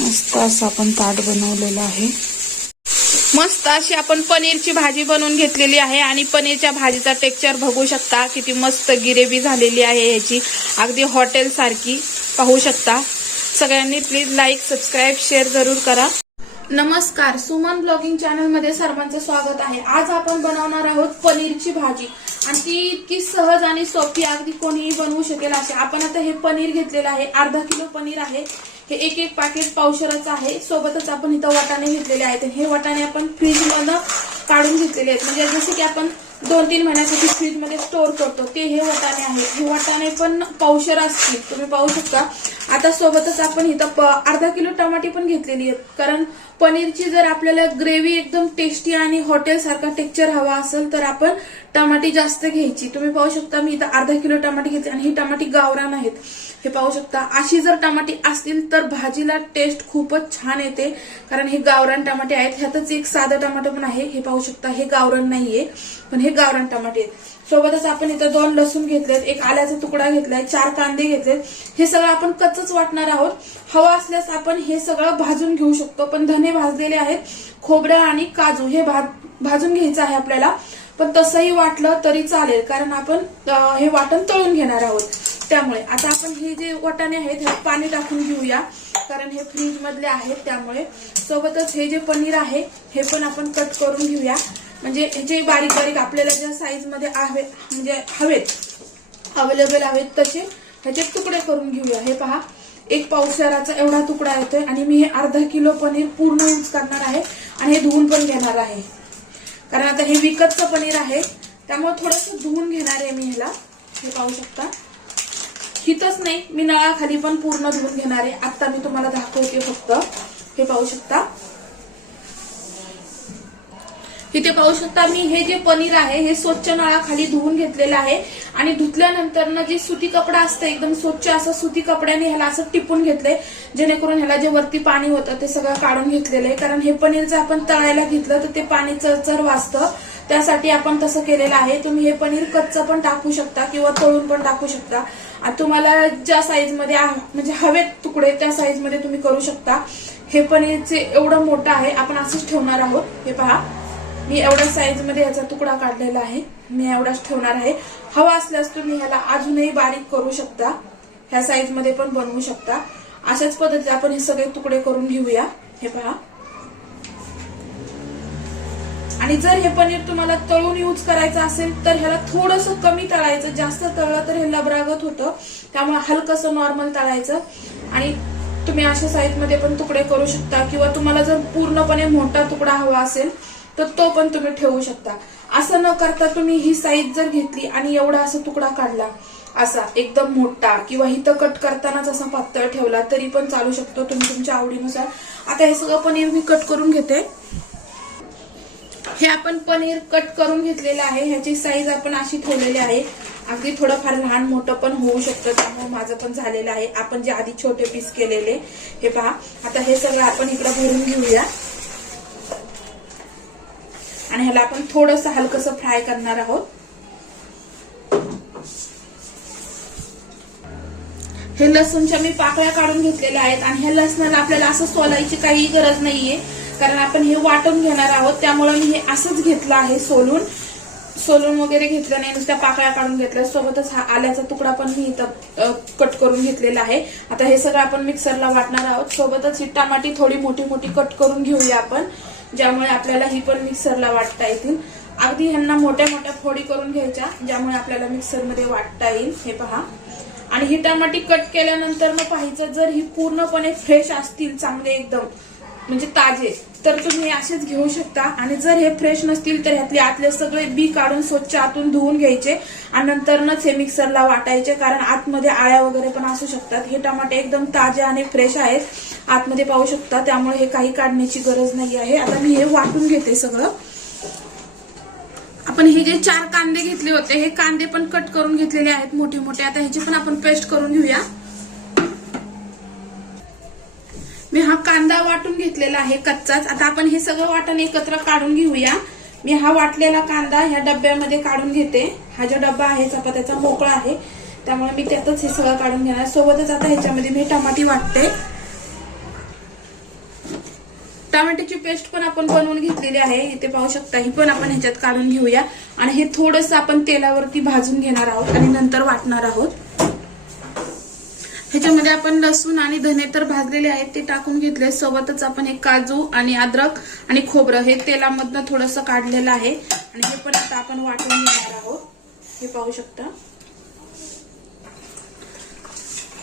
मस्त असं आपण ताट बनवलेलं आहे. मस्त अशी आपण पनीरची भाजी बनवून घेतलेली आहे आणि पनीरच्या भाजीचा टेक्चर बघू शकता. किती मस्त गिरेवी झालेली आहे ह्याची. अगदी हॉटेल सारखी पाहू शकता. सगळ्यांनी प्लीज लाईक सबस्क्राईब शेअर जरूर करा. नमस्कार. सुमन ब्लॉगिंग चॅनलमध्ये सर्वांचं स्वागत आहे. आज आपण बनवणार आहोत पनीरची भाजी. आणि ती इतकी सहज आणि सोपी अगदी कोणीही बनवू शकेल अशी. आपण आता हे पनीर घेतलेलं आहे. अर्धा किलो पनीर आहे. हे एक एक पाकिट पावशराचं आहे. सोबतच आपण इथं वाटाणे घेतलेले आहेत. हे वाटाणे आपण फ्रीज काढून घेतलेले आहेत. म्हणजे जसे की आपण दोन तीन महिन्यासाठी फ्रीजमध्ये स्टोअर करतो ते हे वाटाणे आहेत. हे वाटाणे पण पावशर असतील. तुम्ही पाहू शकता. आता सोबतच आपण इथं अर्धा किलो टमाटे पण घेतलेली आहेत. कारण पनीरची जर आपल्याला ग्रेव्ही एकदम टेस्टी आणि हॉटेलसारखा टेक्चर हवा असेल तर आपण टमाटे जास्त घ्यायची. तुम्ही पाहू शकता मी इथं अर्धा किलो टमाटे घेतली आणि ही टमाटी गावरान आहेत. हे पाहू शकता. अशी जर टमाटी असतील तर भाजीला टेस्ट खूपच छान येते. कारण हे गावरान टमाटे आहेत. ह्यातच एक साधं टमाटो पण आहे. हे पाहू शकता. हे गावरान नाहीये पण हे गावरान टमाटे आहेत. सोबतच आपण इथं दोन लसूण घेतलेत एक आल्याचा तुकडा घेतलाय चार कांदे घेतलेत. हे सगळं आपण कच्चच वाटणार आहोत. हवा असल्यास आपण हे सगळं भाजून घेऊ शकतो पण धने भाजलेले आहेत. खोबरं आणि काजू हे भाजून घ्यायचं आहे आपल्याला. पण तसंही वाटलं तरी चालेल कारण आपण हे वाटण तळून घेणार आहोत. त्यामुळे आता आपण हे जे वाटाणे आहेत हे पाणी टाकून घेऊया. कारण हे फ्रीज मधले आहेत त्यामुळे सोबतच हे जे पनीर आहे हे पण आपण कट करून घेऊया. म्हणजे जे बारीक बारीक आपल्याला ज्या साईजमध्ये आहे म्हणजे हवेत अवेलेबल हवेत तसे ह्याचे तुकडे करून घेऊया. हे पहा. एक पावसाराचा एवढा तुकडा येतोय आणि मी हे अर्धा किलो पनीर पूर्ण यूज करणार आहे आणि हे धुवून पण घेणार आहे. कारण आता हे विकतचं पनीर आहे त्यामुळे थोडस धुवून घेणार आहे मी ह्याला. हे पाहू शकता. हितच नाही मी नळाखाली पण पूर्ण धुवून घेणार आहे. आता मी तुम्हाला दाखवते फक्त. हे पाहू शकता. इथे पाहू शकता मी हे जे पनीर आहे हे स्वच्छ नळाखाली धुवून घेतलेलं आहे. आणि धुतल्यानंतर ना जे सुती कपडा असतं एकदम स्वच्छ असं सुती कपड्याने ह्याला असं टिपून घेतलंय. जेणेकरून ह्याला जे वरती पाणी होतं ते सगळं काढून घेतलेलं आहे. कारण हे पनीर जर आपण तळायला घेतलं तर ते पाणी चरचर वाचतं त्यासाठी आपण तसं केलेलं आहे. तुम्ही हे पनीर कच्चं पण टाकू शकता किंवा तळून पण टाकू शकता. आणि तुम्हाला ज्या साईजमध्ये म्हणजे हवेत तुकडे त्या साईजमध्ये तुम्ही करू शकता. हे पनीरचे एवढं मोठं आहे आपण असंच ठेवणार आहोत. हे पहा. मी एवढ्या साईजमध्ये ह्याचा याचा तुकडा काढलेला आहे. मी एवढाच ठेवणार आहे. हवा असल्यास तुम्ही ह्याला अजूनही बारीक करू शकता. ह्या साईजमध्ये पण बनवू शकता. अशाच पद्धतीने आपण हे सगळे तुकडे करून घेऊया. हे पहा. आणि जर हे पनीर तुम्हाला तळून यूज करायचं असेल तर ह्याला थोडस कमी तळायचं. जास्त तळलं तर हे लबरागत होतं. त्यामुळे हलकसं नॉर्मल तळायचं. आणि तुम्ही अशा साईजमध्ये पण तुकडे करू शकता. किंवा तुम्हाला जर पूर्णपणे मोठा तुकडा हवा असेल तर तो पण तुम्ही ठेवू शकता. असं न करता तुम्ही ही साईज जर घेतली आणि एवढा असा तुकडा काढला असा एकदम मोठा किंवा इथं कट करतानाच असा पातळ ठेवला तरी पण चालू शकतो तुम्ही तुमच्या आवडीनुसार. आता हे सगळं पनीर मी कट करून घेते. हे आपण पनीर कट करून घेतलेलं आहे. ह्याची साईज आपण अशी ठेवलेली आहे. अगदी थोडंफार लहान मोठं पण होऊ शकतं. त्यामुळे माझं पण झालेलं आहे. आपण जे आधी छोटे पीस केलेले हे पहा. आता हे सगळं आपण इकडं भरून घेऊया. आणि ह्याला आपण थोडस हलकस फ्राय करणार आहोत. हे लसूणच्या मी पाकळ्या काढून घेतलेल्या आहेत आणि ह्या लसणाला आपल्याला असं सोलायची काही गरज नाहीये कारण आपण हे वाटून घेणार आहोत. त्यामुळे मी हे असंच घेतलं आहे सोलून. सोलून वगैरे घेतलं नाही नुसत्या पाकळ्या काढून घेतल्या. सोबतच हा आल्याचा तुकडा पण मी इथं कट करून घेतलेला आहे. आता हे सगळं आपण मिक्सरला वाटणार आहोत. सोबतच ही टमाटी थोडी मोठी मोठी कट करून घेऊया आपण. ज्यामुळे आपल्याला ही पण मिक्सरला वाटता येतील. अगदी ह्यांना मोठ्या मोठ्या फोडी करून घ्यायच्या ज्यामुळे आपल्याला मिक्सरमध्ये वाटता येईल. हे पहा. आणि ही टमाटी कट केल्यानंतर मग पाहायचं जर ही पूर्णपणे फ्रेश असतील चांगले एकदम म्हणजे ताजे तर तुम्ही असेच घेऊ शकता. आणि जर हे फ्रेश नसतील तर ह्यातले आतले सगळे बी काढून स्वच्छ आतून धुवून घ्यायचे. आणि नंतरनच हे मिक्सरला वाटायचे कारण आतमध्ये आळ्या वगैरे पण असू शकतात. हे टमाटे एकदम ताजे आणि फ्रेश आहेत. आतमध्ये पाहू शकता त्यामुळे हे काही काढण्याची गरज नाही आहे. आता मी हे वाटून घेते सगळं. आपण हे जे चार कांदे घेतले होते हे कांदे पण कट करून घेतलेले आहेत मोठे मोठे आता ह्याची पण आपण पेस्ट करून घेऊया. मी हा कांदा वाटून घेतलेला आहे कच्चाच. आता आपण हे सगळं वाटण एकत्र काढून घेऊया. मी हा वाटलेला कांदा ह्या डब्यामध्ये काढून घेते. हा जो डब्बा आहे चपात्याचा मोकळा आहे त्यामुळे मी त्यातच हे सगळं काढून घेणार सोबतच आता ह्याच्यामध्ये मी टमाटी वाटते. टमाट्याची पेस्ट पण आपण बनवून घेतलेली आहे. इथे पाहू शकता ही पण आपण ह्याच्यात काढून घेऊया. आणि हे थोडंसं आपण तेलावरती भाजून घेणार आहोत आणि नंतर वाटणार आहोत. ह्याच्यामध्ये आपण लसूण आणि धने तर भाजलेले आहेत ते टाकून घेतले. सोबतच आपण हे काजू आणि अद्रक आणि खोबरं हे तेलामधनं थोडंसं काढलेलं आहे. आणि हे पण आता आपण वाटून घेणार आहोत. हे पाहू शकता.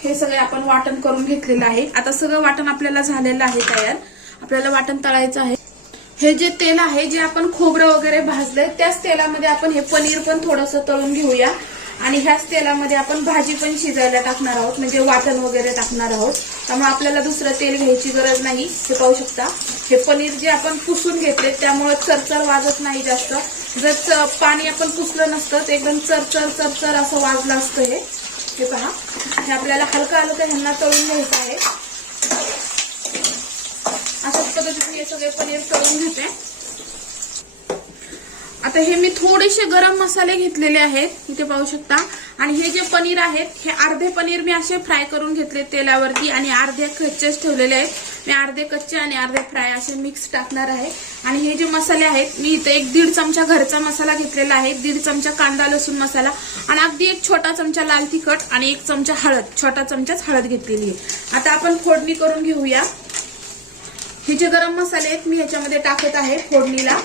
हे सगळे आपण वाटण करून घेतलेलं आहे. आता सगळं वाटण आपल्याला झालेलं आहे तयार. आपल्याला वाटण तळायचं आहे. हे जे तेल आहे जे आपण खोबरं वगैरे भाजलंय त्याच तेलामध्ये आपण हे पनीर पण थोडंसं तळून घेऊया. आणि ह्याच तेलामध्ये आपण भाजी पण शिजायला टाकणार आहोत म्हणजे वाटण वगैरे टाकणार आहोत. त्यामुळे आपल्याला दुसरं तेल घ्यायची गरज नाही हे पाहू शकता. हे पनीर जे आपण पुसून घेतले त्यामुळे चरचर वाजत नाही जास्त. जर पाणी आपण पुसलं नसतं तर एकदम चरचर चरचर असं वाजलं असतं हे. हे पहा. हे आपल्याला हलका हलका ह्यांना तळून घ्यायचं आहे. अशाच पद्धतीने हे सगळे पनीर तळून घेते. आता हे मी थोडेसे गरम मसाले घेतलेले आहेत इथे पाहू शकता. आणि हे जे पनीर आहेत हे अर्धे पनीर मी असे फ्राय करून घेतले तेलावरती आणि अर्धे कच्चेच ठेवलेले आहेत. मी अर्धे कच्चे आणि अर्धे फ्राय असे मिक्स टाकणार आहे. आणि हे जे मसाले आहेत मी इथे एक दीड चमचा घरचा मसाला घेतलेला आहे. दीड चमचा कांदा लसूण मसाला आणि अगदी एक छोटा चमचा लाल तिखट आणि एक चमचा हळद छोटा चमचाच हळद घेतलेली आहे. आता आपण फोडणी करून घेऊया. हे जे गरम मसाले आहेत मी ह्याच्यामध्ये टाकत आहे फोडणीला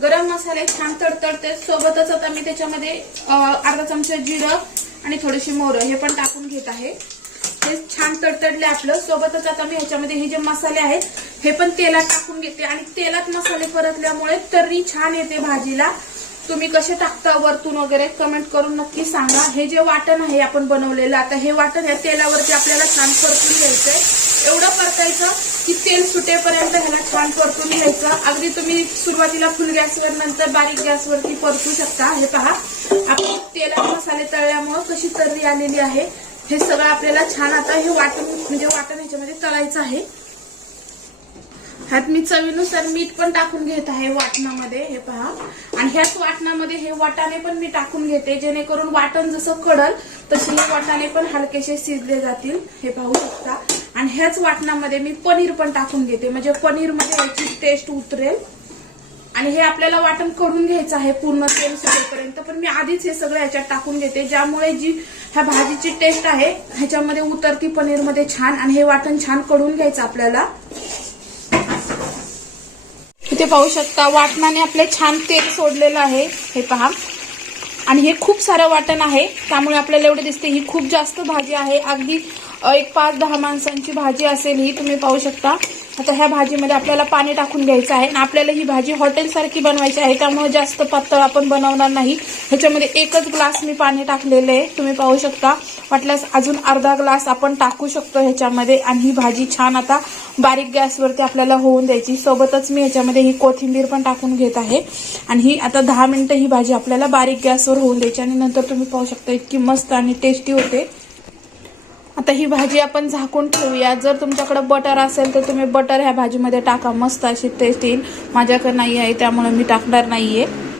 गरम मसाले छान तडतडते. सोबतच आता मी त्याच्यामध्ये अर्धा चमचा जिरं आणि थोडीशी मोहरं हे पण टाकून घेत आहे. हे छान तडतडले आपलं. सोबतच आता मी ह्याच्यामध्ये हे जे मसाले आहेत हे पण तेलात टाकून घेते. आणि तेलात मसाले परतल्यामुळे तर्री छान येते भाजीला. तुम्ही कसे टाकता वरतून वगैरे कमेंट करून नक्की सांगा. हे जे वाटण आहे आपण बनवलेलं आता हे वाटण या तेलावरती आपल्याला छान परतून घ्यायचंय. एवढं परतायचं की तेल सुटेपर्यंत ह्याला छान परतून घ्यायचं. अगदी तुम्ही सुरुवातीला फुल गॅसवर नंतर बारीक गॅसवरती परतू शकता. हे पहा. आपण तेलात मसाले तळल्यामुळं कशी तर्री आलेली आहे. हे सगळं आपल्याला छान आता हे वाटण म्हणजे वाटण ह्याच्यामध्ये तळायचं आहे. ह्यात मी चवीनुसार मीठ पण टाकून घेत आहे वाटणामध्ये. हे पहा. आणि ह्याच वाटणामध्ये हे वाटाणे पण मी टाकून घेते. जेणेकरून वाटण जसं कडल तसे हे वाटाणे पण हलकेसे शिजले जातील. हे पाहू शकता. आणि ह्याच वाटणामध्ये मी पनीर पण टाकून घेते. म्हणजे पनीरमध्ये याची टेस्ट उतरेल. आणि हे आपल्याला वाटण करून घ्यायचं आहे पूर्ण तेल सुटेपर्यंत पण मी आधीच हे सगळं ह्याच्यात टाकून घेते. ज्यामुळे जी ह्या भाजीची टेस्ट आहे ह्याच्यामध्ये उतरती पनीरमध्ये छान आणि हे वाटण छान करून घ्यायचं आपल्याला. इथे पाहू शकता वाटणाने आपले छान तेल सोडलेलं आहे. हे पहा. आणि हे खूप सारं वाटण आहे. त्यामुळे आपल्याला एवढं दिसते ही खूप जास्त भाजी आहे. अगदी एक पाच दहा माणसांची भाजी असेल ही तुम्ही पाहू शकता. आता ह्या भाजीमध्ये आपल्याला पाणी टाकून घ्यायचं आहे आणि आपल्याला ही भाजी हॉटेलसारखी बनवायची आहे. त्यामुळे जास्त पातळ आपण बनवणार नाही. ह्याच्यामध्ये एकच ग्लास मी पाणी टाकलेलं आहे. तुम्ही पाहू शकता. वाटल्यास अजून अर्धा ग्लास आपण टाकू शकतो ह्याच्यामध्ये आणि ही भाजी छान आता बारीक गॅसवरती आपल्याला होऊन द्यायची. सोबतच मी ह्याच्यामध्ये ही कोथिंबीर पण टाकून घेत आहे. आणि ही आता दहा मिनटं ही भाजी आपल्याला बारीक गॅसवर होऊन द्यायची आणि नंतर तुम्ही पाहू शकता इतकी मस्त आणि टेस्टी होते. आता ही भाजी आपण झाकून ठेवूया. जर तुमच्याकडे बटर असेल तर तुम्ही बटर ह्या भाजीमध्ये टाका. मस्त अशी टेस्ट येईल. माझ्याकडे नाही आहे त्यामुळे मी टाकणार नाही आहे